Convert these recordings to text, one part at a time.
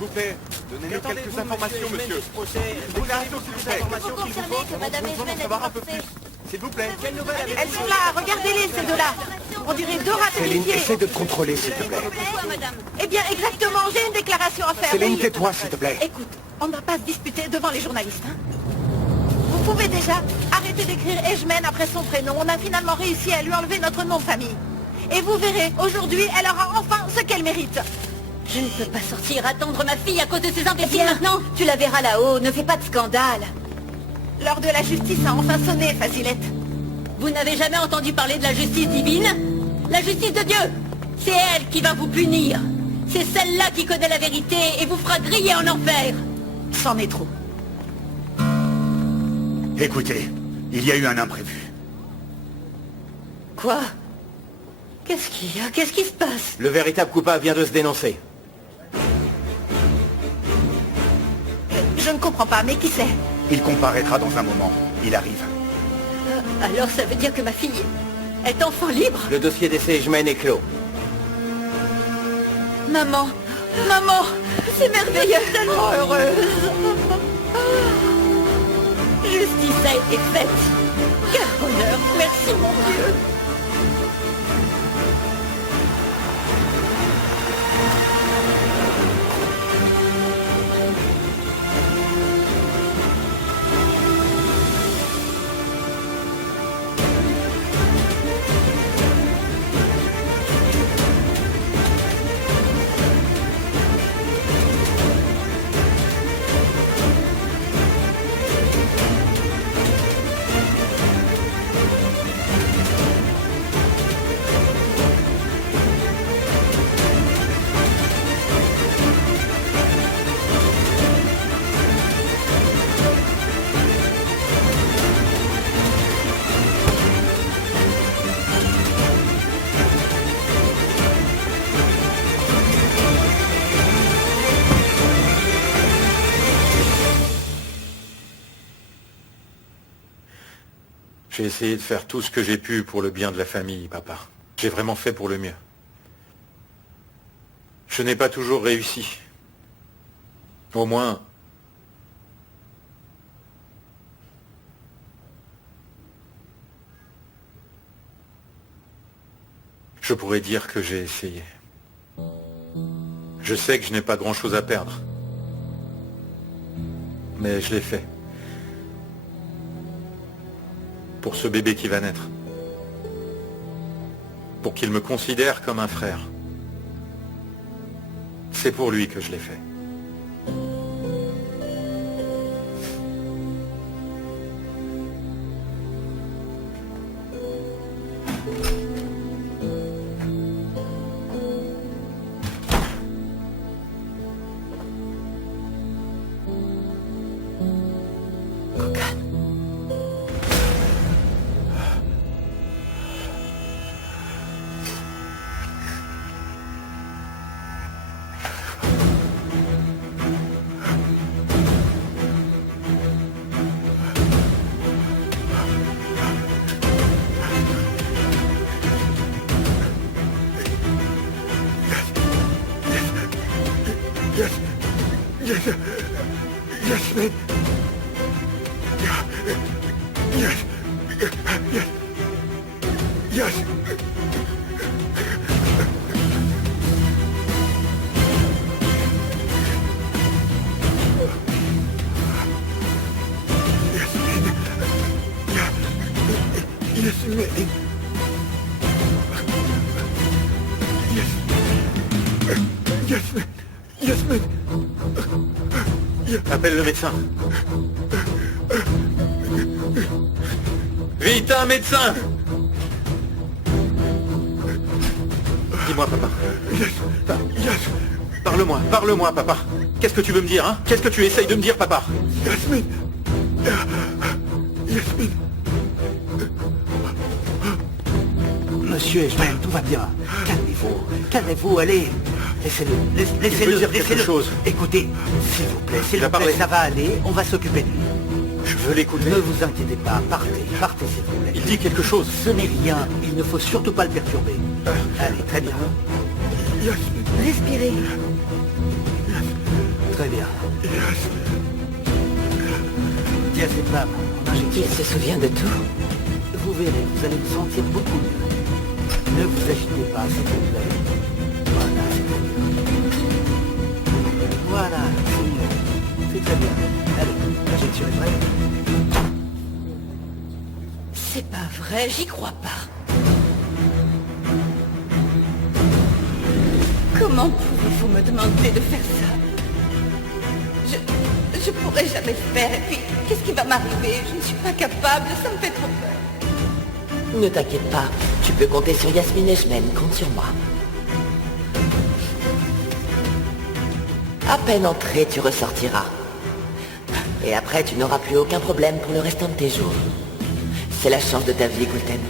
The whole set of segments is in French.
vous plaît, donnez-nous quelques informations, monsieur. Vous confirmez que Madame Esmond est divorcée. S'il vous plaît. Elles sont là, regardez-les, ces deux-là. On dirait deux rats de Céline, litier. essaie de te contrôler, s'il te plaît. Pourquoi, madame? Eh bien, exactement, j'ai une déclaration à faire. Céline, Oui. tais-toi, s'il te plaît. Écoute, on ne va pas se disputer devant les journalistes, hein. Vous pouvez déjà arrêter d'écrire Ejmen après son prénom. On a finalement réussi à lui enlever notre nom de famille. Et vous verrez, aujourd'hui, elle aura enfin ce qu'elle mérite. Je ne peux pas sortir, attendre ma fille à cause de ces imbéciles Bien, maintenant. tu la verras là-haut, ne fais pas de scandale. L'heure de la justice a enfin sonné, Facilette. Vous n'avez jamais entendu parler de la justice divine? La justice de Dieu. C'est elle qui va vous punir. C'est celle-là qui connaît la vérité et vous fera griller en enfer. C'en est trop. Écoutez, il y a eu un imprévu. Quoi? Qu'est-ce qu'il y a? Qu'est-ce qui se passe? Le véritable coupable vient de se dénoncer. Je ne comprends pas, mais qui c'est? Il comparaîtra dans un moment. Il arrive. Alors ça veut dire que ma fille est enfant libre? Le dossier d'essai Ejmen est clos. Maman, maman, c'est merveilleux, tellement heureuse. Justice a été faite. Quel bonheur. Merci mon Dieu. J'ai essayé de faire tout ce que j'ai pu pour le bien de la famille, papa. J'ai vraiment fait pour le mieux. Je n'ai pas toujours réussi. Au moins... je pourrais dire que j'ai essayé. Je sais que je n'ai pas grand-chose à perdre. Mais je l'ai fait. Pour ce bébé qui va naître. Pour qu'il me considère comme un frère. C'est pour lui que je l'ai fait. Appelle le médecin. Vite, un médecin! Dis-moi, papa. Parle-moi, papa. Qu'est-ce que tu veux me dire, hein? Qu'est-ce que tu essayes de me dire, papa? Yasmine. Yasmine. Monsieur Ejmen, tout va bien. Calmez-vous, allez. Laissez-le, laissez-le, dire quelque chose. Écoutez, s'il vous plaît, parlé. ça va aller, on va s'occuper de lui. Je veux l'écouter. Ne vous inquiétez pas, partez s'il vous plaît. Il dit quelque chose. Ce n'est rien, il ne faut surtout pas le perturber. Allez, très bien. Yasmine. Respirez. Très bien. Diazépam, en injection. Il se souvient de tout. Vous verrez, vous allez vous sentir beaucoup mieux. Ne vous agitez pas, s'il vous plaît. Voilà, c'est très bien. Voilà, c'est mieux. C'est très bien. Allez, l'injection est prête. C'est pas vrai, j'y crois pas. Comment pouvez-vous me demander de faire ça? Je pourrais jamais le faire. Et puis, qu'est-ce qui va m'arriver? Je ne suis pas capable, ça me fait trop peur. Ne t'inquiète pas, tu peux compter sur Yasmine Ejmen, compte sur moi. À peine entré, tu ressortiras. Et après, tu n'auras plus aucun problème pour le restant de tes jours. C'est la chance de ta vie, Gulten.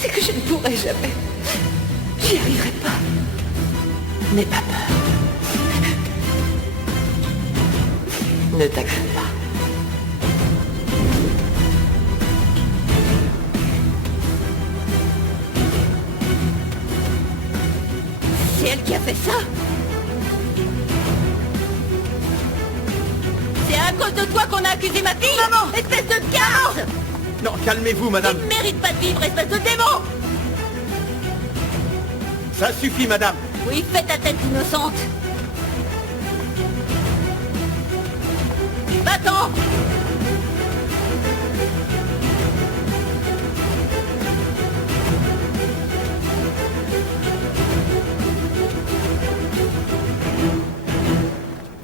C'est que je ne pourrai jamais. J'y arriverai pas. N'aie pas peur. Ne t'inquiète pas. C'est elle qui a fait ça? C'est à cause de toi qu'on a accusé ma fille? Maman! Espèce de garde! Non, calmez-vous, Tu madame. ne mérites pas de vivre, espèce de démon! Ça suffit, madame. Oui, fais ta tête innocente. Va-t'en!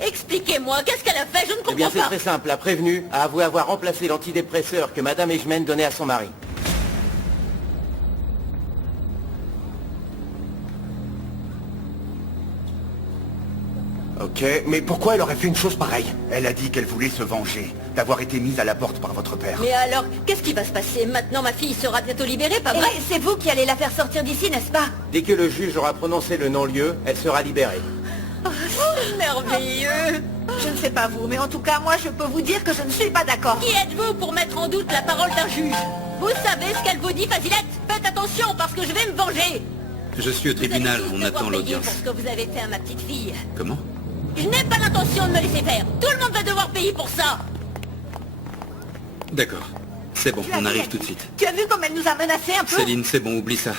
Expliquez-moi, qu'est-ce qu'elle a fait? Je ne Eh bien, comprends c'est pas. très simple. A prévenu a avoué avoir remplacé l'antidépresseur que Madame Ejmen donnait à son mari. Ok, mais pourquoi elle aurait fait une chose pareille? Elle a dit qu'elle voulait se venger d'avoir été mise à la porte par votre père. Mais alors, qu'est-ce qui va se passer? Maintenant, ma fille sera bientôt libérée, pas vrai? C'est vous qui allez la faire sortir d'ici, n'est-ce pas? Dès que le juge aura prononcé le non-lieu, elle sera libérée. Merveilleux! Je ne sais pas vous, mais en tout cas, moi, je peux vous dire que je ne suis pas d'accord. Qui êtes-vous pour mettre en doute la parole d'un juge? Vous savez ce qu'elle vous dit, Fazilette? Faites attention, parce que je vais me venger! Je suis au Vous allez tribunal, tous on devoir attend payer l'audience. pour ce que vous avez fait à ma petite fille. Comment? Je n'ai pas l'intention de me laisser faire. Tout le monde va devoir payer pour ça. D'accord. C'est bon, Tu as on vu, arrive elle- tout de suite. Tu as vu comme elle nous a menacés un peu? Céline, c'est bon, oublie ça.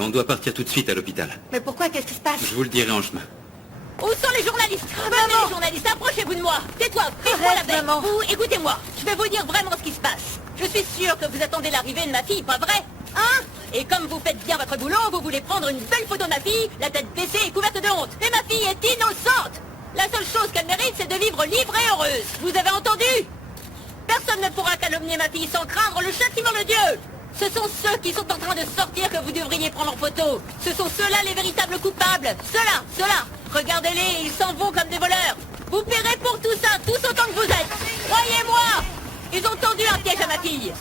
On doit partir tout de suite à l'hôpital. Mais pourquoi? Qu'est-ce qui se passe? Je vous le dirai en chemin. Où sont les journalistes? Venez les journalistes, approchez-vous de moi. Tais-toi, fais-moi la Arrête, bête. maman. Vous, écoutez-moi. Je vais vous dire vraiment ce qui se passe. Je suis sûre que vous attendez l'arrivée de ma fille, pas vrai? Hein? Et comme vous faites bien votre boulot, vous voulez prendre une belle photo de ma fille, la tête baissée et couverte de honte. Et ma fille est innocente. La seule chose qu'elle mérite, c'est de vivre libre et heureuse. Vous avez entendu? Personne ne pourra calomnier ma fille sans craindre le châtiment de Dieu. Ce sont ceux qui sont en train de sortir que vous devriez prendre en photo. Ce sont ceux-là les véritables coupables. Ceux-là. Regardez-les, ils s'en vont comme des voleurs. Vous paierez pour tout ça, tous autant que vous êtes. Croyez-moi. Ils ont tendu un piège à ma fille.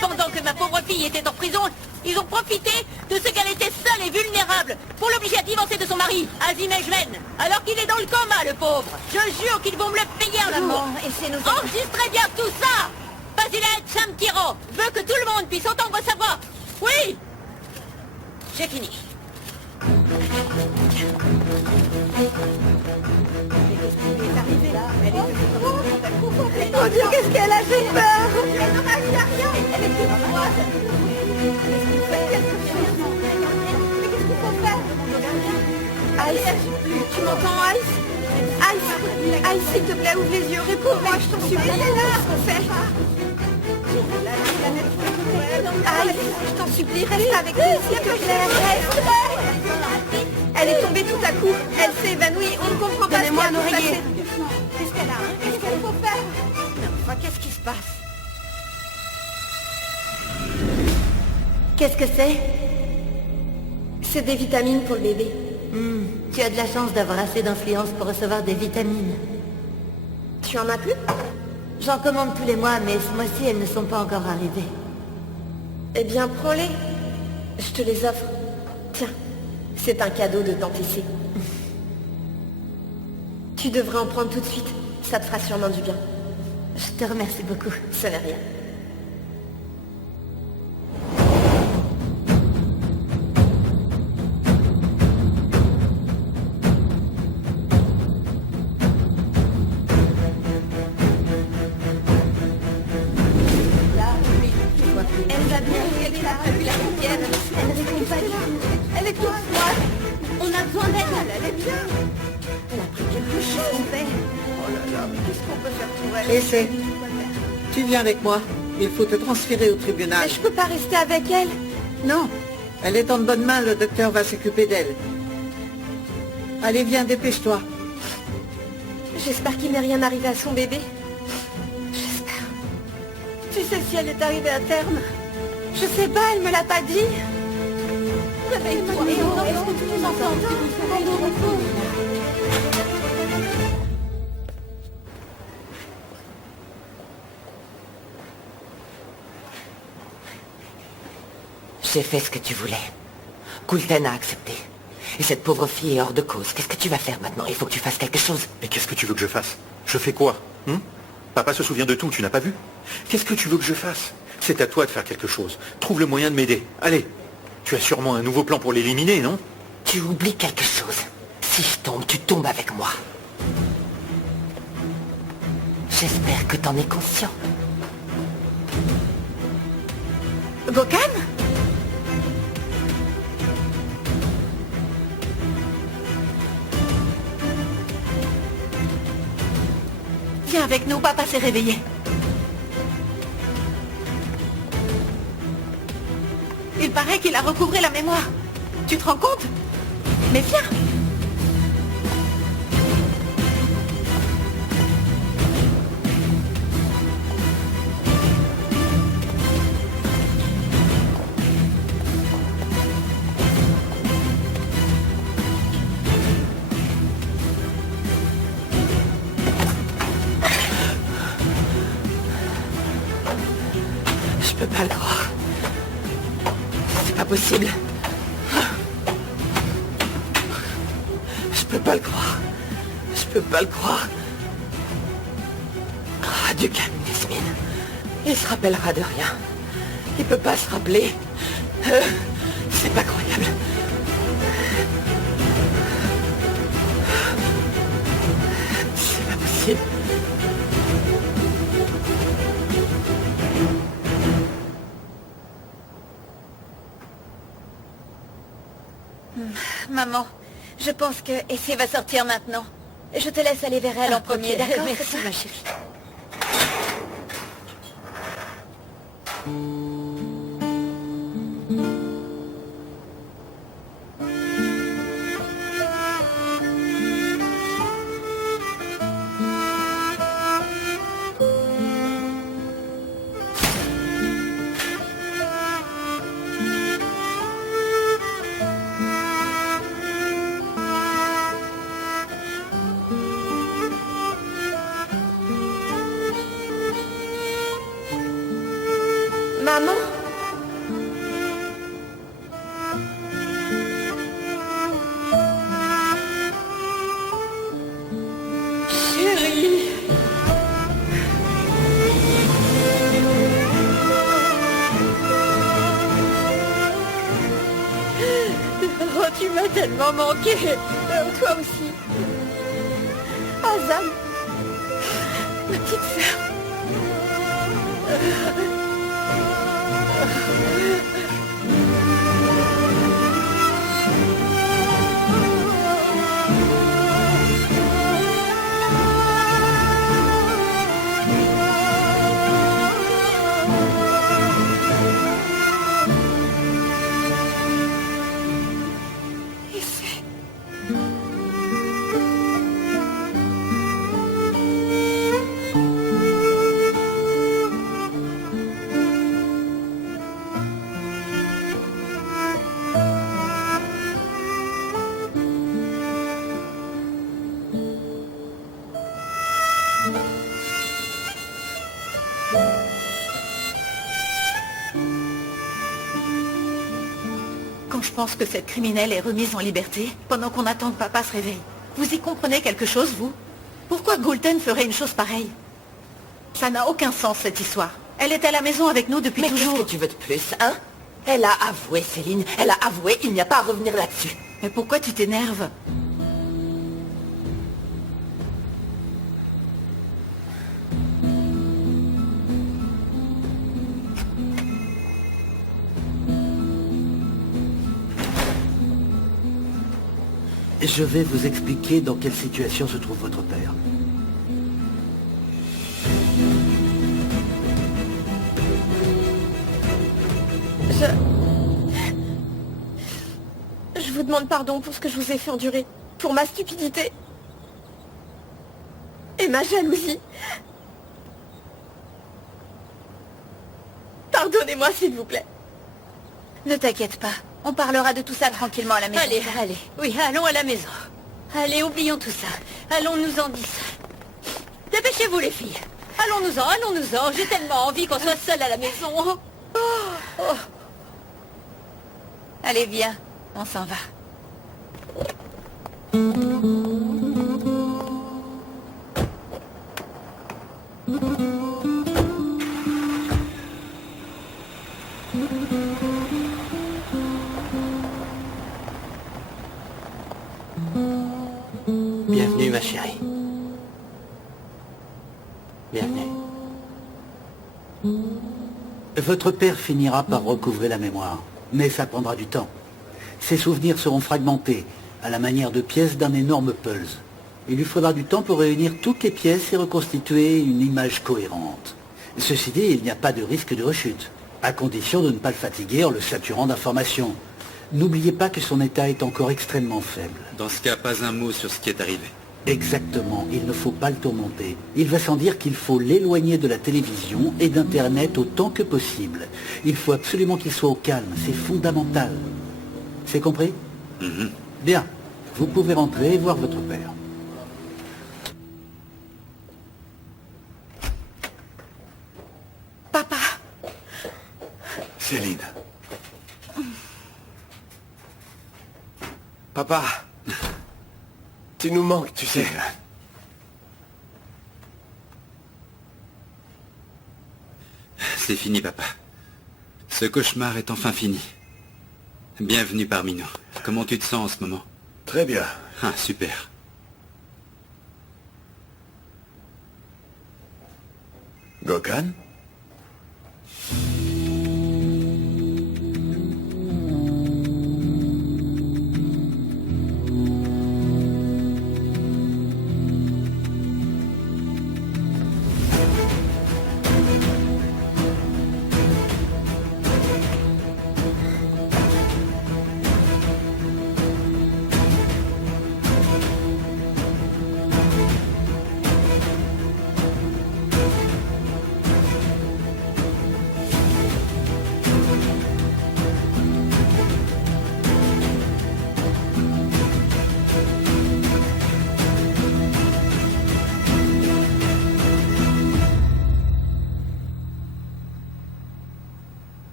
Pendant que ma pauvre fille était en prison, ils ont profité de ce qu'elle était seule et vulnérable pour l'obliger à divorcer de son mari, Azim Ejmen, alors qu'il est dans le coma, le pauvre. Je jure qu'ils vont me le payer un jour. Maman, et c'est nous... Enregistrez bien tout ça. Fazilette Chamkiro veut que tout le monde puisse entendre sa voix. Oui. J'ai fini. Mon Dieu, qu'est-ce qu'elle a fait peur? Elle n'en a eu rien. Elle est toute froide. Qu'est-ce qu'il fait? Mais qu'est-ce qu'il faut faire? Ice, tu m'entends, Ice? Ice, s'il te plaît, ouvre les yeux, réponds-moi, je t'en supplie. Qu'est-ce qu'on fait? Ice, je t'en supplie, reste avec nous, s'il te plaît, reste. Elle est tombée tout à coup, elle s'est évanouie, on ne comprend pas ce qui a un oreiller. passé. Qu'est-ce qu'elle a? Qu'est-ce qu'il faut faire? Enfin, qu'est-ce qui se passe? Qu'est-ce que c'est? C'est des vitamines pour le bébé. Tu as de la chance d'avoir assez d'influence pour recevoir des vitamines. Tu en as plus? J'en commande tous les mois, mais ce mois-ci, elles ne sont pas encore arrivées. Eh bien, prends-les. Je te les offre. Tiens, c'est un cadeau de tante ici. Tu devrais en prendre tout de suite. Ça te fera sûrement du bien. Je te remercie beaucoup. Ce n'est rien. qu'on peut faire pour elle. Essaie. Tu viens avec moi. Il faut te transférer au tribunal. Mais je peux pas rester avec elle. Non. Elle est en de bonnes mains. Le docteur va s'occuper d'elle. Allez, viens, dépêche-toi. J'espère qu'il n'est rien arrivé à son bébé. J'espère. Tu sais si elle est arrivée à terme? Je sais pas, elle me l'a pas dit. Réveille-toi. Est-ce que tu nous entends? J'ai fait ce que tu voulais. Coulten a accepté. Et cette pauvre fille est hors de cause. Qu'est-ce que tu vas faire maintenant? Il faut que tu fasses quelque chose. Mais qu'est-ce que tu veux que je fasse? Je fais quoi? Papa se souvient de tout, tu n'as pas vu? Qu'est-ce que tu veux que je fasse? C'est à toi de faire quelque chose. Trouve le moyen de m'aider. Allez. Tu as sûrement un nouveau plan pour l'éliminer, non? Tu oublies quelque chose. Si je tombe, tu tombes avec moi. J'espère que t'en es conscient. Gokhan? Viens avec nous, papa s'est réveillé. Il paraît qu'il a recouvré la mémoire. Tu te rends compte? Mais viens! Je peux pas le croire. C'est pas possible. Je peux pas le croire. Je peux pas le croire. Ah, du calme, Yasmine. Il se rappellera de rien. Il peut pas se rappeler. C'est pas croyable. C'est pas possible. Maman, je pense que Essie va sortir maintenant. Je te laisse aller vers elle en premier, d'accord? Merci, ma chérie. Maman? Chérie. Oh, tu m'as tellement manqué. Toi aussi. Azam, ma petite sœur. Quand je pense que cette criminelle est remise en liberté, pendant qu'on attend que papa se réveille, vous y comprenez quelque chose, vous? Pourquoi Goulten ferait une chose pareille? Ça n'a aucun sens, cette histoire. Elle est à la maison avec nous depuis toujours. Mais qu'est-ce que tu veux de plus, hein? Elle a avoué, Céline. Elle a avoué, il n'y a pas à revenir là-dessus. Mais pourquoi tu t'énerves? Je vais vous expliquer dans quelle situation se trouve votre père. demande pardon pour ce que je vous ai fait endurer, pour ma stupidité et ma jalousie. Pardonnez-moi, s'il vous plaît. Ne t'inquiète pas, on parlera de tout ça tranquillement à la maison. Allez, allez. Oui, allons à la maison. Allez, oublions tout ça. Allons-nous-en d'ici. Dépêchez-vous, les filles. Allons-nous-en, allons-nous-en. J'ai tellement envie qu'on soit seuls à la maison. Oh. Allez, viens, on s'en va. Bienvenue, ma chérie. Bienvenue. Votre père finira par recouvrer la mémoire, mais ça prendra du temps. Ses souvenirs seront fragmentés, à la manière de pièces d'un énorme puzzle. Il lui faudra du temps pour réunir toutes les pièces et reconstituer une image cohérente. Ceci dit, il n'y a pas de risque de rechute, à condition de ne pas le fatiguer en le saturant d'informations. N'oubliez pas que son état est encore extrêmement faible. Dans ce cas, pas un mot sur ce qui est arrivé. Exactement, il ne faut pas le tourmenter. Il va sans dire qu'il faut l'éloigner de la télévision et d'Internet autant que possible. Il faut absolument qu'il soit au calme, c'est fondamental. C'est compris? Bien, vous pouvez rentrer et voir votre père. Papa. Céline. Papa. Tu nous manques, tu sais. C'est fini, papa. Ce cauchemar est enfin fini. Bienvenue parmi nous. Comment tu te sens en ce moment? Très bien. Ah, super. Gokhan?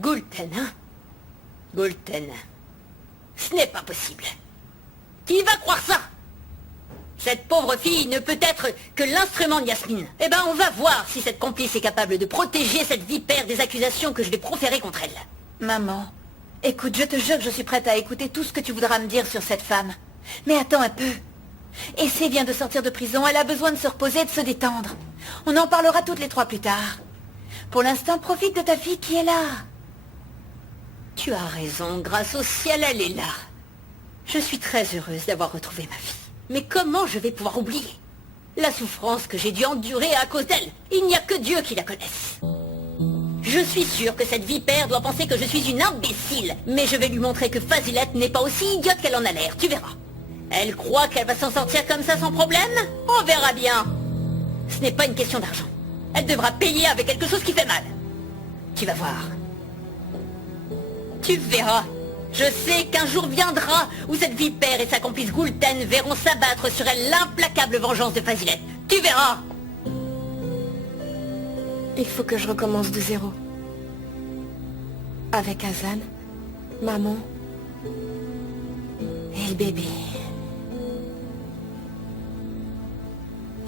Gulten, hein? Gulten. Ce n'est pas possible. Qui va croire ça? Cette pauvre fille ne peut être que l'instrument de Yasmine. Eh ben, on va voir si cette complice est capable de protéger cette vipère des accusations que je vais proférer contre elle. Maman, écoute, je te jure que je suis prête à écouter tout ce que tu voudras me dire sur cette femme. Mais attends un peu. Essay vient de sortir de prison, elle a besoin de se reposer et de se détendre. On en parlera toutes les trois plus tard. Pour l'instant, profite de ta fille qui est là. Tu as raison, grâce au ciel, elle est là. Je suis très heureuse d'avoir retrouvé ma fille. Mais comment je vais pouvoir oublier la souffrance que j'ai dû endurer à cause d'elle? Il n'y a que Dieu qui la connaisse. Je suis sûre que cette vipère doit penser que je suis une imbécile. Mais je vais lui montrer que Fazilette n'est pas aussi idiote qu'elle en a l'air, tu verras. Elle croit qu'elle va s'en sortir comme ça sans problème? On verra bien. Ce n'est pas une question d'argent. Elle devra payer avec quelque chose qui fait mal. Tu vas voir. Tu verras. Je sais qu'un jour viendra où cette vipère et sa complice Gulten verront s'abattre sur elle l'implacable vengeance de Fazilette. Tu verras. Il faut que je recommence de zéro. Avec Hazan, maman et le bébé.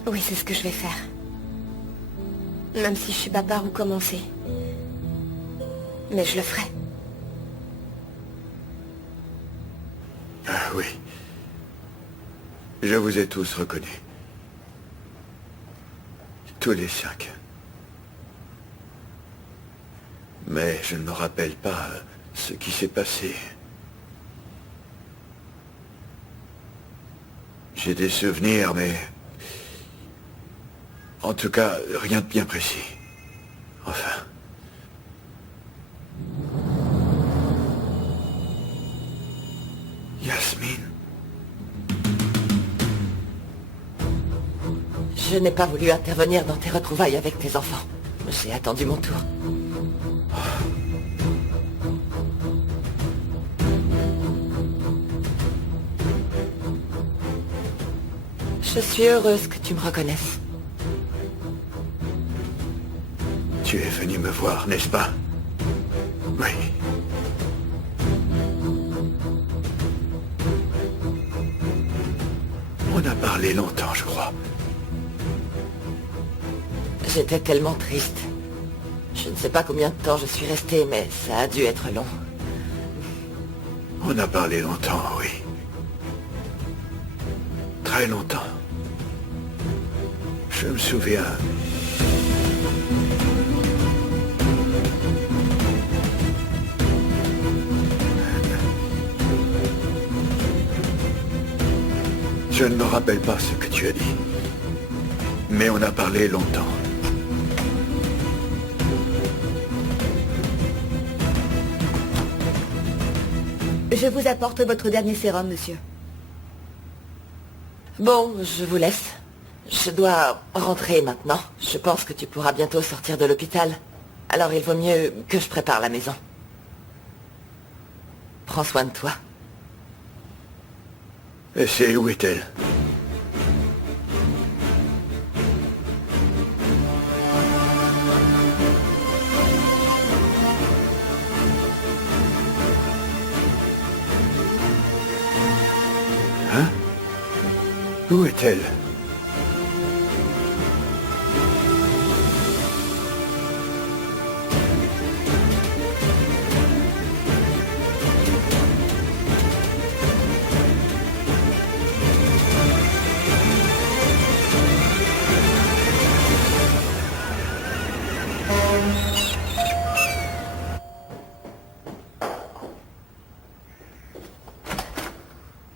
Oui, c'est ce que je vais faire. Même si je sais pas par où commencer. Mais je le ferai. Ah oui. Je vous ai tous reconnus. Tous les 5. Mais je ne me rappelle pas ce qui s'est passé. J'ai des souvenirs, mais... En tout cas, rien de bien précis. Enfin, Yasmine. Je n'ai pas voulu intervenir dans tes retrouvailles avec tes enfants. J'ai attendu mon tour. Je suis heureuse que tu me reconnaisses. Tu es venu me voir, n'est-ce pas? Oui. On a parlé longtemps, je crois. J'étais tellement triste. Je ne sais pas combien de temps je suis restée, mais ça a dû être long. On a parlé longtemps, oui. Très longtemps. Je me souviens. Je ne me rappelle pas ce que tu as dit. Mais on a parlé longtemps. Je vous apporte votre dernier sérum, monsieur. Bon, je vous laisse. Je dois rentrer maintenant. Je pense que tu pourras bientôt sortir de l'hôpital. Alors il vaut mieux que je prépare la maison. Prends soin de toi. Et c'est où est-elle? Hein? Où est-elle?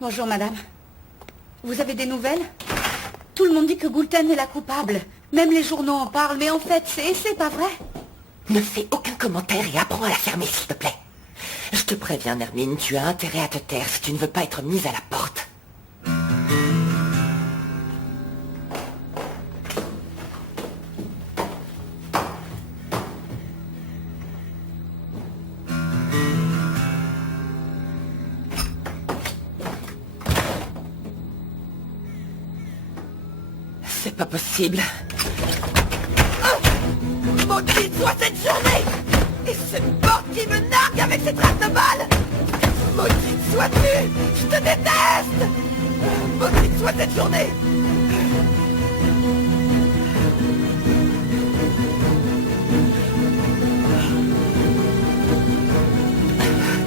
Bonjour, madame. Vous avez des nouvelles? Tout le monde dit que Goulten est la coupable. Même les journaux en parlent, mais en fait, c'est pas vrai. Ne fais aucun commentaire et apprends à la fermer, s'il te plaît. Je te préviens, Hermine, tu as intérêt à te taire si tu ne veux pas être mise à la porte. C'est pas possible. Oh, maudite soit cette journée! Et ce porte qui me nargue avec ses traces de balles! Maudite sois-tu! Je te déteste! Maudite soit cette journée!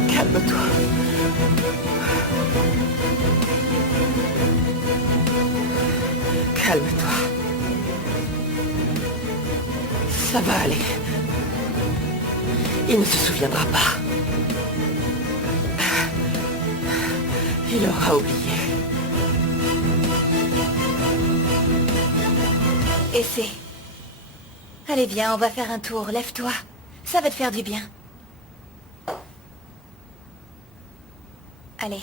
Calme-toi. Calme-toi. Ça va aller. Il ne se souviendra pas. Il aura oublié. Et c'est... Allez, viens, on va faire un tour. Lève-toi. Ça va te faire du bien. Allez.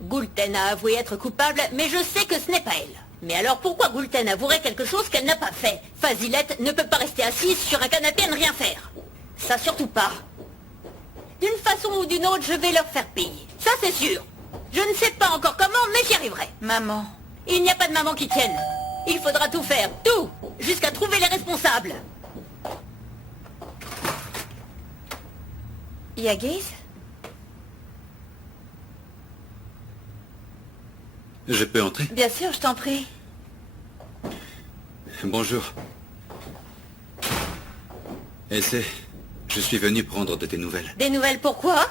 Goulten a avoué être coupable, mais je sais que ce n'est pas elle. Mais alors pourquoi Goulten avouerait quelque chose qu'elle n'a pas fait? Fazilette ne peut pas rester assise sur un canapé à ne rien faire. Ça surtout pas. D'une façon ou d'une autre, je vais leur faire payer. Ça c'est sûr. Je ne sais pas encore comment, mais j'y arriverai. Maman. Il n'y a pas de maman qui tienne. Il faudra tout faire, tout, jusqu'à trouver les responsables. Yagiz? Je peux entrer? Bien sûr, je t'en prie. Bonjour. Essay, je suis venu prendre de tes nouvelles. Des nouvelles pourquoi?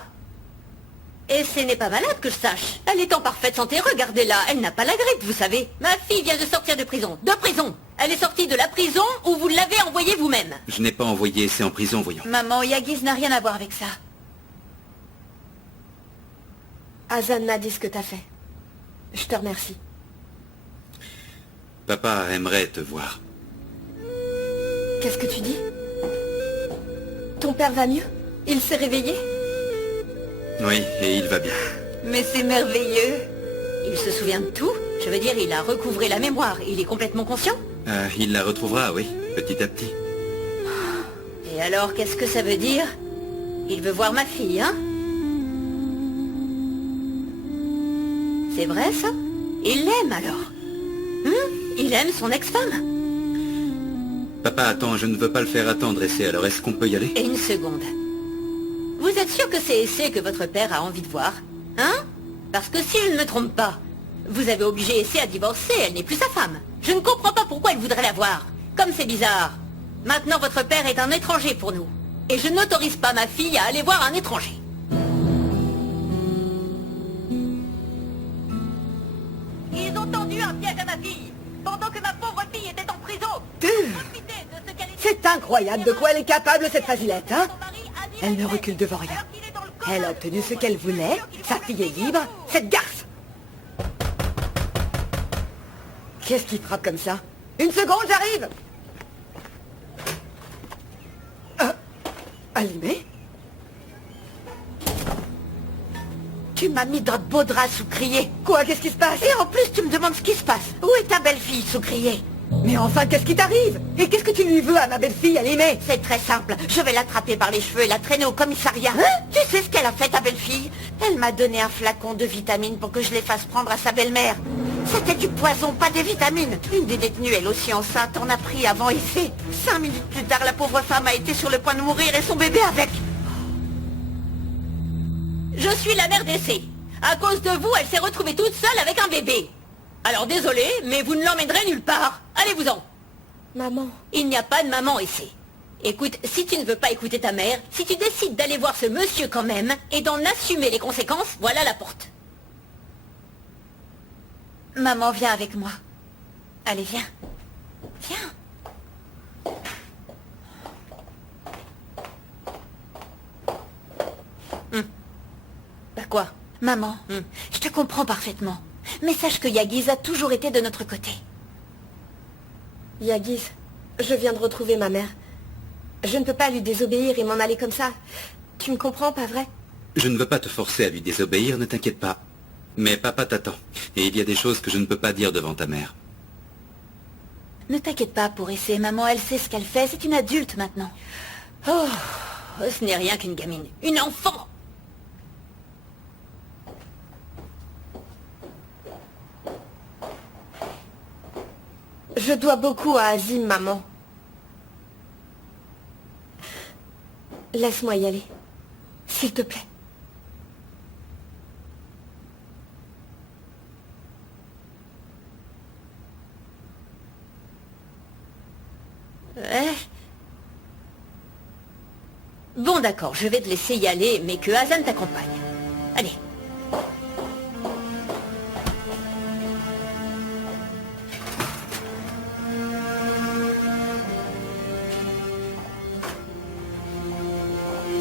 Et ce n'est pas malade que je sache. Elle est en parfaite santé, regardez-la. Elle n'a pas la grippe, vous savez. Ma fille vient de sortir de prison. De prison. Elle est sortie de la prison où vous l'avez envoyée vous-même. Je n'ai pas envoyé Essay en prison, voyons. Maman, Yagiz n'a rien à voir avec ça. Hazan m'a dit ce que t'as fait. Je te remercie. Papa aimerait te voir. Qu'est-ce que tu dis? Ton père va mieux? Il s'est réveillé? Oui, et il va bien. Mais c'est merveilleux. Il se souvient de tout? Je veux dire, il a recouvré la mémoire. Il est complètement conscient? Il la retrouvera, oui, petit à petit. Et alors, qu'est-ce que ça veut dire? Il veut voir ma fille, hein? C'est vrai, ça? Il l'aime, alors? Il aime son ex-femme? Papa, attends, je ne veux pas le faire attendre, Essay, alors est-ce qu'on peut y aller? Et une seconde. Vous êtes sûr que c'est Essay que votre père a envie de voir? Hein? Parce que si je ne me trompe pas, vous avez obligé Essay à divorcer, elle n'est plus sa femme. Je ne comprends pas pourquoi elle voudrait la voir. Comme c'est bizarre. Maintenant, votre père est un étranger pour nous. Et je n'autorise pas ma fille à aller voir un étranger. Ils ont tendu un piège à ma fille, pendant que ma pauvre fille était en prison. C'est incroyable de quoi elle est capable, cette Fasilette, hein? Elle ne recule devant rien. Elle a obtenu ce qu'elle voulait, sa fille est libre, cette garce! Qu'est-ce qui frappe comme ça? Une seconde, j'arrive! Allumé? Tu m'as mis dans de beaux draps, Soucrier. Quoi? Qu'est-ce qui se passe? Et en plus, tu me demandes ce qui se passe. Où est ta belle-fille, Soucrier? Mais enfin, qu'est-ce qui t'arrive? Et qu'est-ce que tu lui veux à ma belle-fille, Alimé? C'est très simple. Je vais l'attraper par les cheveux et la traîner au commissariat. Hein? Tu sais ce qu'elle a fait, ta belle-fille? Elle m'a donné un flacon de vitamines pour que je les fasse prendre à sa belle-mère. C'était du poison, pas des vitamines. Une des détenues, elle aussi enceinte, en a pris avant Essay. 5 minutes plus tard, la pauvre femme a été sur le point de mourir et son bébé avec. Je suis la mère d'Essay. À cause de vous, elle s'est retrouvée toute seule avec un bébé. Alors désolé, mais vous ne l'emmènerez nulle part. Allez-vous-en. Maman. Il n'y a pas de maman, Essay. Écoute, si tu ne veux pas écouter ta mère, si tu décides d'aller voir ce monsieur quand même, et d'en assumer les conséquences, voilà la porte. Maman, viens avec moi. Allez, viens. Viens. Bah quoi? Maman, je te comprends parfaitement. Mais sache que Yagiz a toujours été de notre côté. Yagiz, je viens de retrouver ma mère. Je ne peux pas lui désobéir et m'en aller comme ça. Tu me comprends, pas vrai? Je ne veux pas te forcer à lui désobéir, ne t'inquiète pas. Mais papa t'attend. Et il y a des choses que je ne peux pas dire devant ta mère. Ne t'inquiète pas pour Essay. Maman, elle sait ce qu'elle fait. C'est une adulte maintenant. Oh, ce n'est rien qu'une gamine. Une enfant. Je dois beaucoup à Azim, maman. Laisse-moi y aller. S'il te plaît. Bon d'accord, je vais te laisser y aller, mais que Hazan t'accompagne. Allez.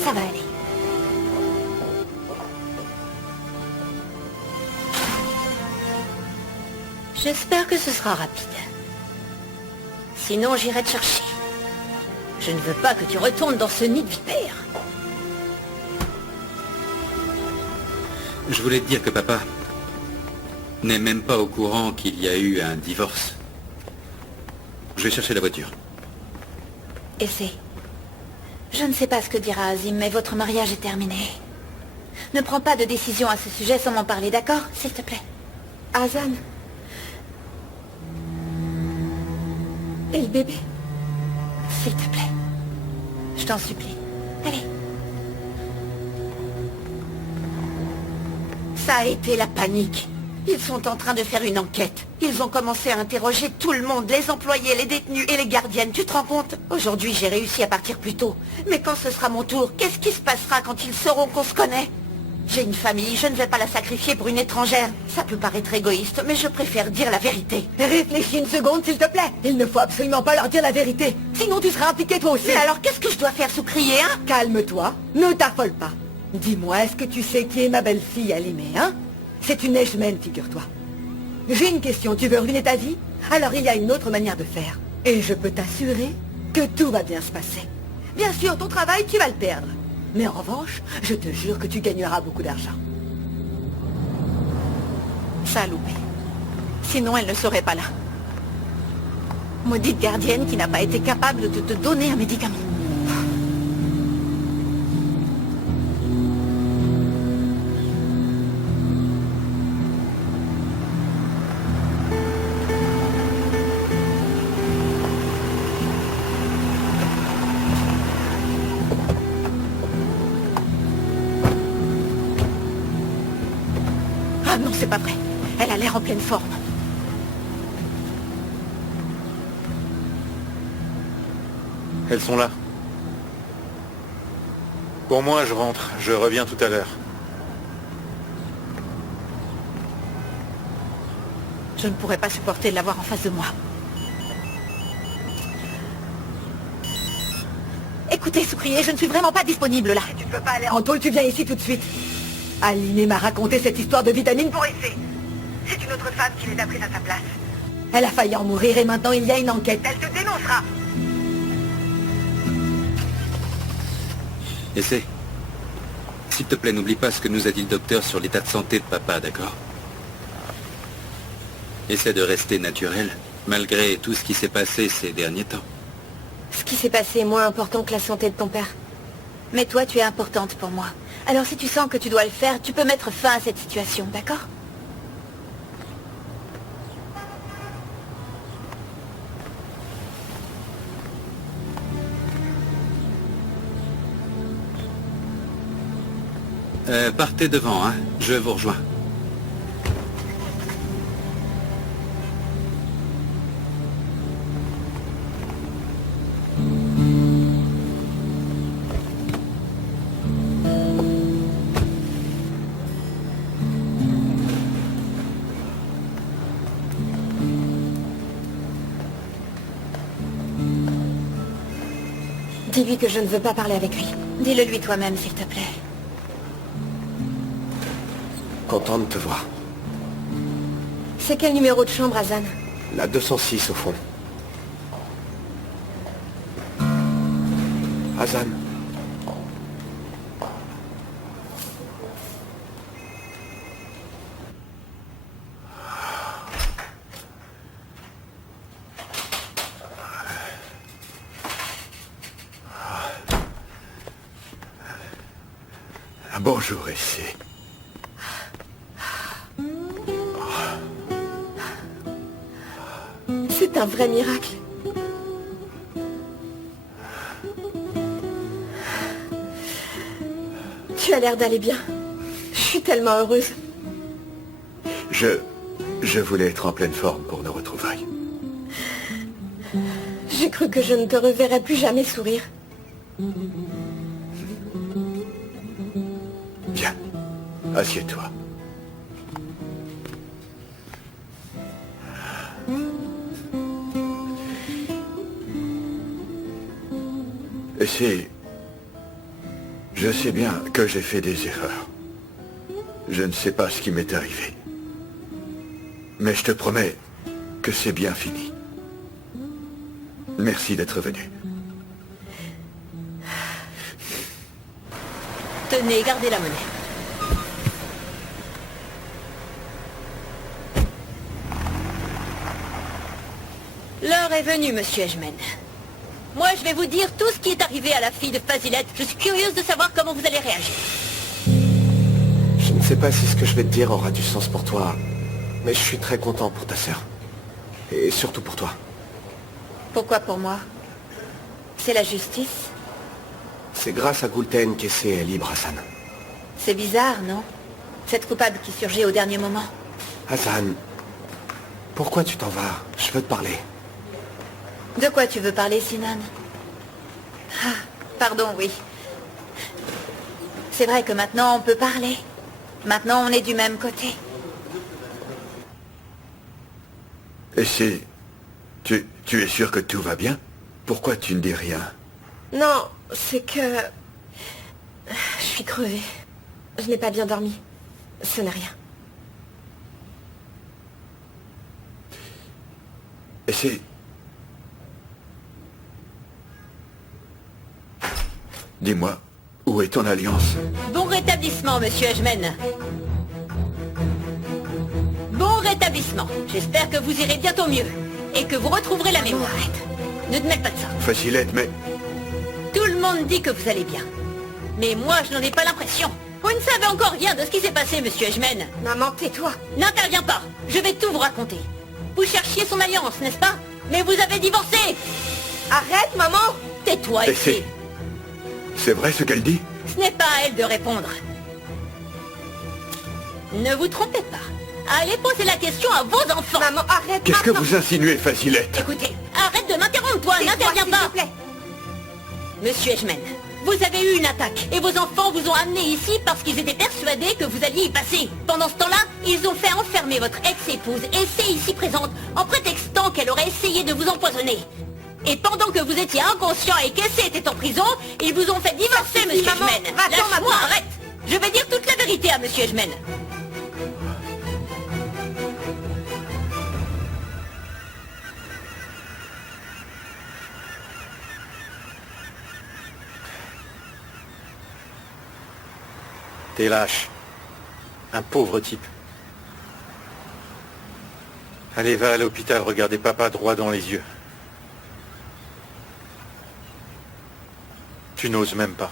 Ça va aller. J'espère que ce sera rapide. Sinon, j'irai te chercher. Je ne veux pas que tu retournes dans ce nid de vipère. Je voulais te dire que papa n'est même pas au courant qu'il y a eu un divorce. Je vais chercher la voiture. Essay. Je ne sais pas ce que dira Azim, mais votre mariage est terminé. Ne prends pas de décision à ce sujet sans m'en parler, d'accord? S'il te plaît. Hazan. Et le bébé? S'il te plaît. Je t'en supplie. Allez. Ça a été la panique. Ils sont en train de faire une enquête. Ils ont commencé à interroger tout le monde, les employés, les détenus et les gardiennes. Tu te rends compte? Aujourd'hui, j'ai réussi à partir plus tôt. Mais quand ce sera mon tour, qu'est-ce qui se passera quand ils sauront qu'on se connaît? J'ai une famille, je ne vais pas la sacrifier pour une étrangère. Ça peut paraître égoïste, mais je préfère dire la vérité. Réfléchis une seconde, s'il te plaît. Il ne faut absolument pas leur dire la vérité. Sinon, tu seras impliqué toi aussi. Mais alors, qu'est-ce que je dois faire, Soucrier, hein? Calme-toi, ne t'affole pas. Dis-moi, est-ce que tu sais qui est ma belle-fille, Alimé, hein? C'est une Ejmen, figure-toi. J'ai une question, tu veux ruiner ta vie? Alors il y a une autre manière de faire. Et je peux t'assurer que tout va bien se passer. Bien sûr, ton travail, tu vas le perdre. Mais en revanche, je te jure que tu gagneras beaucoup d'argent. Ça a loupé. Sinon, elle ne serait pas là. Maudite gardienne qui n'a pas été capable de te donner un médicament. Ah non, c'est pas vrai. Elle a l'air en pleine forme. Elles sont là. Pour moi, je rentre. Je reviens tout à l'heure. Je ne pourrais pas supporter de l'avoir en face de moi. Écoutez, Sucrier, je ne suis vraiment pas disponible là. Tu ne peux pas aller en tôle, tu viens ici tout de suite. Aline m'a raconté cette histoire de vitamine pour essayer. C'est une autre femme qui les a prises à sa place. Elle a failli en mourir et maintenant il y a une enquête. Elle te dénoncera. Essaie. S'il te plaît, n'oublie pas ce que nous a dit le docteur sur l'état de santé de papa, d'accord? Essaie de rester naturel, malgré tout ce qui s'est passé ces derniers temps. Ce qui s'est passé est moins important que la santé de ton père. Mais toi, tu es importante pour moi. Alors si tu sens que tu dois le faire, tu peux mettre fin à cette situation, d'accord? Partez devant, hein. Je vous rejoins. Dis-lui que je ne veux pas parler avec lui. Dis-le lui toi-même, s'il te plaît. Content de te voir. C'est quel numéro de chambre, Hazan? La 206 au fond. Hazan. Bonjour, ici. C'est un vrai miracle. Tu as l'air d'aller bien. Je suis tellement heureuse. Je voulais être en pleine forme pour nos retrouvailles. J'ai cru que je ne te reverrais plus jamais sourire. Viens, assieds-toi. Je sais bien que j'ai fait des erreurs. Je ne sais pas ce qui m'est arrivé. Mais je te promets que c'est bien fini. Merci d'être venu. Tenez, gardez la monnaie. L'heure est venue, monsieur Edgeman. Moi, je vais vous dire tout ce qui est arrivé à la fille de Fazilette. Je suis curieuse de savoir comment vous allez réagir. Je ne sais pas si ce que je vais te dire aura du sens pour toi, mais je suis très content pour ta sœur. Et surtout pour toi. Pourquoi pour moi? C'est la justice? C'est grâce à Gulten qu'Essay est libre, Hassan. C'est bizarre, non? Cette coupable qui surgit au dernier moment. Hassan, pourquoi tu t'en vas? Je veux te parler. De quoi tu veux parler, Sinan? Ah, pardon, oui. C'est vrai que maintenant on peut parler. Maintenant on est du même côté. Essay, tu es sûr que tout va bien? Pourquoi tu ne dis rien? Non, c'est que... Je suis crevée. Je n'ai pas bien dormi. Ce n'est rien. Essay... Dis-moi, Où est ton alliance? Bon rétablissement, monsieur Edgeman. Bon rétablissement. J'espère que vous irez bientôt mieux. Et que vous retrouverez la mémoire. Ne te mêle pas de ça. Facilette, mais... Tout le monde dit que vous allez bien. Mais moi, je n'en ai pas l'impression. Vous ne savez encore rien de ce qui s'est passé, monsieur Edgeman. Maman, tais-toi. N'interviens pas. Je vais tout vous raconter. Vous cherchiez son alliance, n'est-ce pas? Mais vous avez divorcé. Arrête, maman. Tais-toi, Et ici. c'est vrai ce qu'elle dit? Ce n'est pas à elle de répondre. Ne vous trompez pas. Allez poser la question à vos enfants. Maman, arrête. Qu'est-ce que vous insinuez, Facilette? Écoutez, arrête de m'interrompre, toi. N'interviens s'il pas. te plaît. Monsieur Edgeman, vous avez eu une attaque et vos enfants vous ont amené ici parce qu'ils étaient persuadés que vous alliez y passer. Pendant ce temps-là, ils ont fait enfermer votre ex-épouse et c'est ici présente en prétextant qu'elle aurait essayé de vous empoisonner. Et pendant que vous étiez inconscient et qu'Essay était en prison, ils vous ont fait divorcer, monsieur maman. Edgeman. Va-t'en, Lâche-moi, maman. arrête. Je vais dire toute la vérité à monsieur Edgeman. T'es lâche. Un pauvre type. Allez, va à l'hôpital, regardez papa droit dans les yeux. Tu n'oses même pas.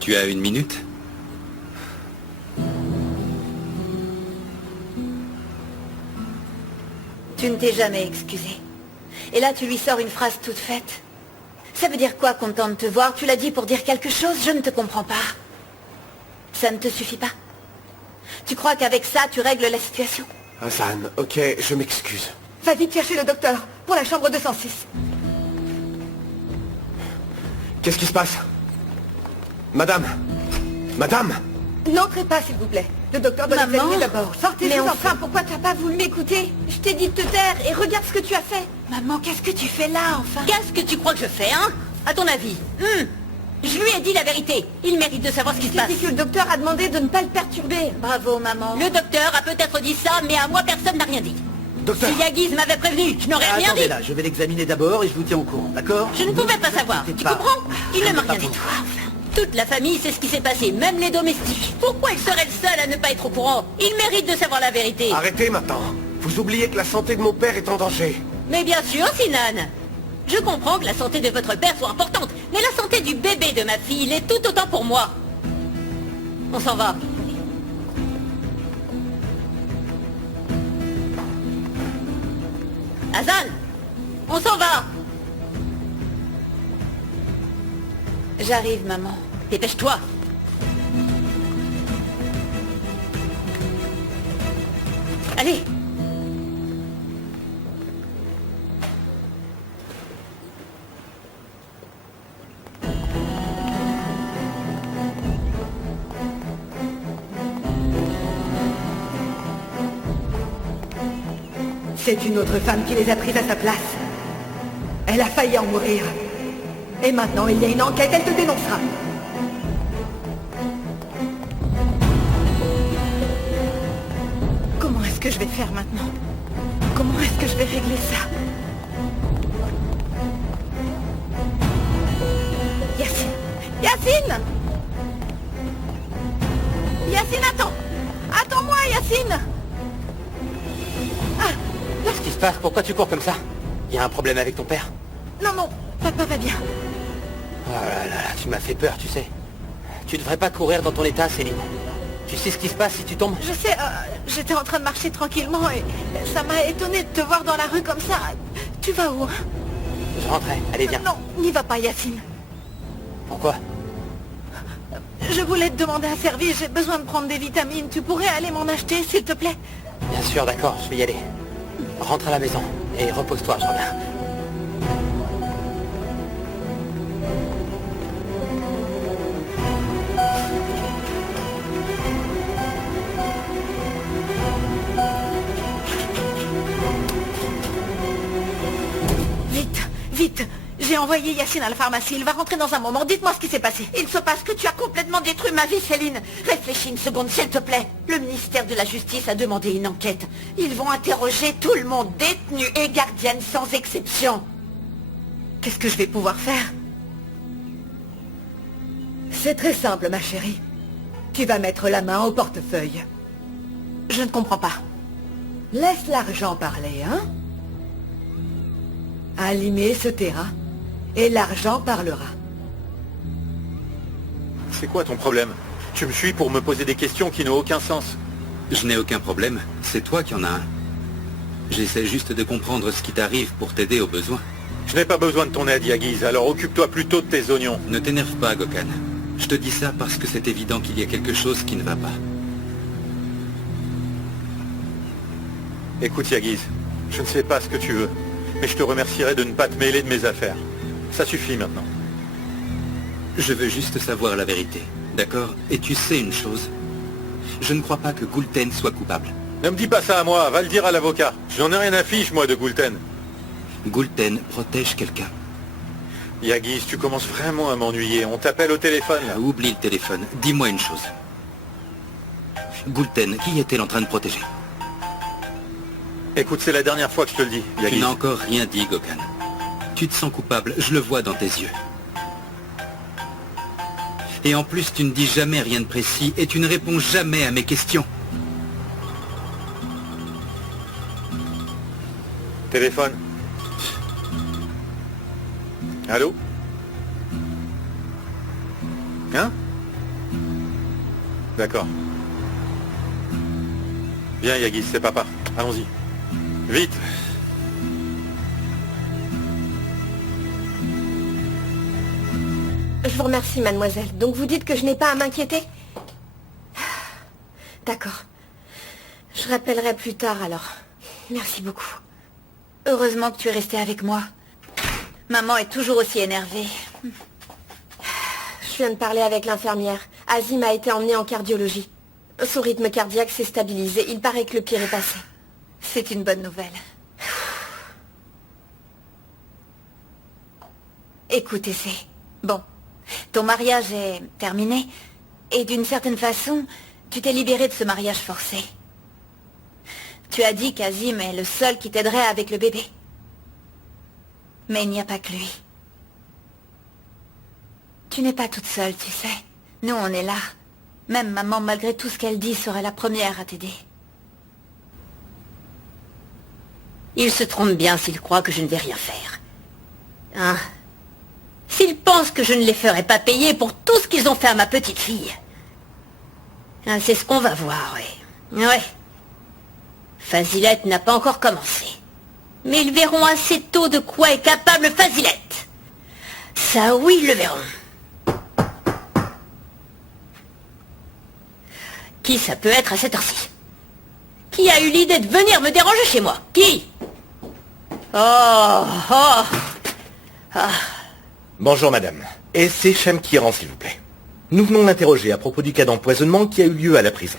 Tu as 1 minute? Tu ne t'es jamais excusé. Et là, tu lui sors une phrase toute faite. Ça veut dire quoi, content de te voir? Tu l'as dit pour dire quelque chose? Je ne te comprends pas. Ça ne te suffit pas? Tu crois qu'avec ça, tu règles la situation? Hassan, ok, je m'excuse. Va vite chercher le docteur pour la chambre 206. Qu'est-ce qui se passe? Madame? Madame? N'entrez pas, s'il vous plaît. Le docteur doit Maman. l'examiner d'abord. Sortez, Mais enfin, pourquoi tu n'as pas voulu m'écouter? Je t'ai dit de te taire et regarde ce que tu as fait. Maman, qu'est-ce que tu fais là, enfin? Qu'est-ce que tu crois que je fais, hein? À ton avis? Je lui ai dit la vérité. Il mérite de savoir ce qui se Je passe. t'ai dit que le docteur a demandé de ne pas le perturber. Bravo, maman. Le docteur a peut-être dit ça, mais à moi, personne n'a rien dit. Docteur. Si Yagiz m'avait prévenu, je n'aurais rien Attendez dit. là, je vais l'examiner d'abord et je vous tiens au courant, d'accord? Je ne pouvais pas savoir. Tu comprends? Il ne m'a rien dit. Toute la famille sait ce qui s'est passé, même les domestiques. Pourquoi il serait le seul à ne pas être au courant? Il mérite de savoir la vérité. Arrêtez maintenant. Vous oubliez que la santé de mon père est en danger. Mais bien sûr, Sinan. Je comprends que la santé de votre père soit importante, mais la santé du bébé de ma fille l'est tout autant pour moi. On s'en va. Hassan, on s'en va. J'arrive, maman. Dépêche-toi. Allez. C'est une autre femme qui les a prises à sa place. Elle a failli en mourir. Et maintenant, il y a une enquête, elle te dénoncera. Comment est-ce que je vais faire maintenant? Comment est-ce que je vais régler ça? Yacine! Yacine! Yacine, attends! Attends-moi, Yacine! Qu'est-ce qui se passe? Pourquoi tu cours comme ça? Il y a un problème avec ton père? Non, non, papa va bien. Oh là là, tu m'as fait peur, tu sais. Tu devrais pas courir dans ton état, Céline. Tu sais ce qui se passe si tu tombes? Je sais, j'étais en train de marcher tranquillement et ça m'a étonné de te voir dans la rue comme ça. Tu vas où, hein? Je rentrais, allez viens. Non, n'y va pas, Yacine. Pourquoi? Je voulais te demander un service, j'ai besoin de prendre des vitamines. Tu pourrais aller m'en acheter, s'il te plaît? Bien sûr, d'accord, je vais y aller. Rentre à la maison et repose-toi, je reviens. Vite, vite. J'ai envoyé Yacine à la pharmacie. Il va rentrer dans un moment. Dites-moi ce qui s'est passé. Il se passe que tu as complètement détruit ma vie, Céline. Réfléchis une seconde, s'il te plaît. Le ministère de la Justice a demandé une enquête. Ils vont interroger tout le monde, détenus et gardiennes, sans exception. Qu'est-ce que je vais pouvoir faire? C'est très simple, ma chérie. Tu vas mettre la main au portefeuille. Je ne comprends pas. Laisse l'argent parler, hein? Alimé se taira, et l'argent parlera. C'est quoi ton problème? Tu me suis pour me poser des questions qui n'ont aucun sens. Je n'ai aucun problème, c'est toi qui en as un. J'essaie juste de comprendre ce qui t'arrive pour t'aider au besoin. Je n'ai pas besoin de ton aide, Yagiz, alors occupe-toi plutôt de tes oignons. Ne t'énerve pas, Gokhan. Je te dis ça parce que c'est évident qu'il y a quelque chose qui ne va pas. Écoute, Yagiz, je ne sais pas ce que tu veux, mais je te remercierai de ne pas te mêler de mes affaires. Ça suffit maintenant. Je veux juste savoir la vérité, d'accord? Et tu sais une chose? Je ne crois pas que Gulten soit coupable. Ne me dis pas ça à moi, va le dire à l'avocat. J'en ai rien à fiche, moi, de Gulten. Gulten protège quelqu'un. Yagiz, tu commences vraiment à m'ennuyer. On t'appelle au téléphone, là. Oublie le téléphone. Dis-moi une chose. Gulten, qui est-elle en train de protéger? Écoute, c'est la dernière fois que je te le dis, Yagiz. Tu n'as encore rien dit, Gokhan. Tu te sens coupable, je le vois dans tes yeux. Et en plus, tu ne dis jamais rien de précis et tu ne réponds jamais à mes questions. Téléphone. Allô? Hein? D'accord. Viens, Yagiz, c'est papa. Allons-y. Vite. Je vous remercie, mademoiselle. Donc vous dites que je n'ai pas à m'inquiéter? D'accord. Je rappellerai plus tard, alors. Merci beaucoup. Heureusement que tu es restée avec moi. Maman est toujours aussi énervée. Je viens de parler avec l'infirmière. Azim a été emmené en cardiologie. Son rythme cardiaque s'est stabilisé. Il paraît que le pire est passé. C'est une bonne nouvelle. Écoute, Essay. Bon, ton mariage est terminé. Et d'une certaine façon, tu t'es libérée de ce mariage forcé. Tu as dit qu'Azim est le seul qui t'aiderait avec le bébé. Mais il n'y a pas que lui. Tu n'es pas toute seule, tu sais. Nous, on est là. Même maman, malgré tout ce qu'elle dit, serait la première à t'aider. Il se trompe bien s'il croit que je ne vais rien faire. Hein? S'ils pensent que je ne les ferai pas payer pour tout ce qu'ils ont fait à ma petite fille. Hein, c'est ce qu'on va voir, oui. Ouais. Fazilette n'a pas encore commencé. Mais ils verront assez tôt de quoi est capable Fazilette. Ça, oui, ils le verront. Qui ça peut être à cette heure-ci? Qui a eu l'idée de venir me déranger chez moi? Qui? Oh. Bonjour, madame. Et c'est Shem Kiran, s'il vous plaît. Nous venons l'interroger à propos du cas d'empoisonnement qui a eu lieu à la prison.